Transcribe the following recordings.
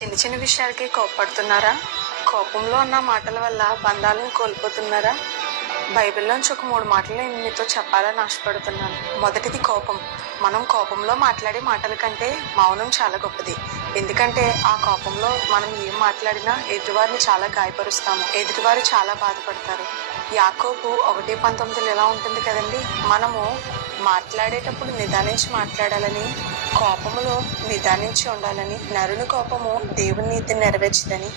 చిన్న చిన్న విషయాలకి కోపపడుతున్నారా? కోపంలో ఉన్న మాటల వల్ల బంధాలను కోల్పోతున్నారా? బైబిల్లోంచి ఒక 3 మాటలు నేను మీతో చెప్పాలని ఆశపడుతున్నాను. మొదటిది కోపం. మనం కోపంలో మాట్లాడే మాటల కంటే మౌనం చాలా గొప్పది. ఎందుకంటే ఆ కోపంలో మనం ఏం మాట్లాడినా ఎదుటివారిని చాలా గాయపరుస్తాము. ఎదుటివారు చాలా బాధపడతారు. యాకోబు 1:19 ఎలా ఉంటుంది కదండి, మనము మాట్లాడేటప్పుడు నిదానించి మాట్లాడాలని, కోపములో నిదానించి ఉండాలని, నరుని కోపము దేవుని నీతిని నెరవేర్చదని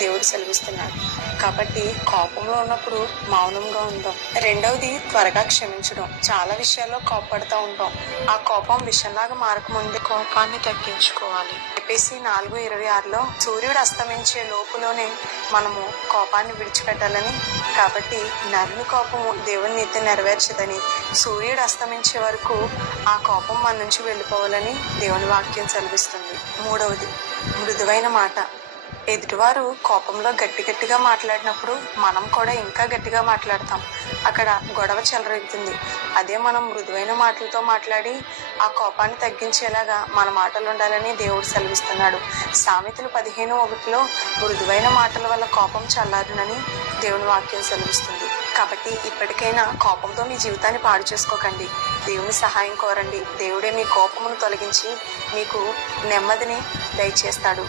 దేవుడు సెలవిస్తున్నాడు. కాబట్టి కోపంలో ఉన్నప్పుడు మౌనంగా ఉందాం. రెండవది త్వరగా క్షమించడం. చాలా విషయాల్లో కోపపడుతూ ఉంటాం. ఆ కోపం విషంలాగా మారకముందే కోపాన్ని తగ్గించుకోవాలి. ఎఫెసీ 4:26లో సూర్యుడు అస్తమించే లోపులోనే మనము కోపాన్ని విడిచిపెట్టాలని, కాబట్టి నరుని కోపము దేవుని నీతిని నెరవేర్చదని, సూర్యుడు అస్తమించే వరకు ఆ కోపం మన నుంచి వెళ్ళిపోవాలని దేవుని వాక్యం సెలవిస్తుంది. మూడవది మృదువైన మాట. ఎదుటివారు కోపంలో గట్టిగా మాట్లాడినప్పుడు మనం కూడా ఇంకా గట్టిగా మాట్లాడతాం. అక్కడ గొడవ చెలరేగుతుంది. అదే మనం మృదువైన మాటలతో మాట్లాడి ఆ కోపాన్ని తగ్గించేలాగా మన మాటలు ఉండాలని దేవుడు సెలవిస్తున్నాడు. సామెతలు 15:1లో మృదువైన మాటల వల్ల కోపం చల్లారునని దేవుని వాక్యం సెలవిస్తుంది. కాబట్టి ఇప్పటికైనా కోపంతో మీ జీవితాన్ని పాడు చేసుకోకండి. దేవుని సహాయం కోరండి. దేవుడే మీ కోపమును తొలగించి మీకు నెమ్మదిని దయచేస్తాడు.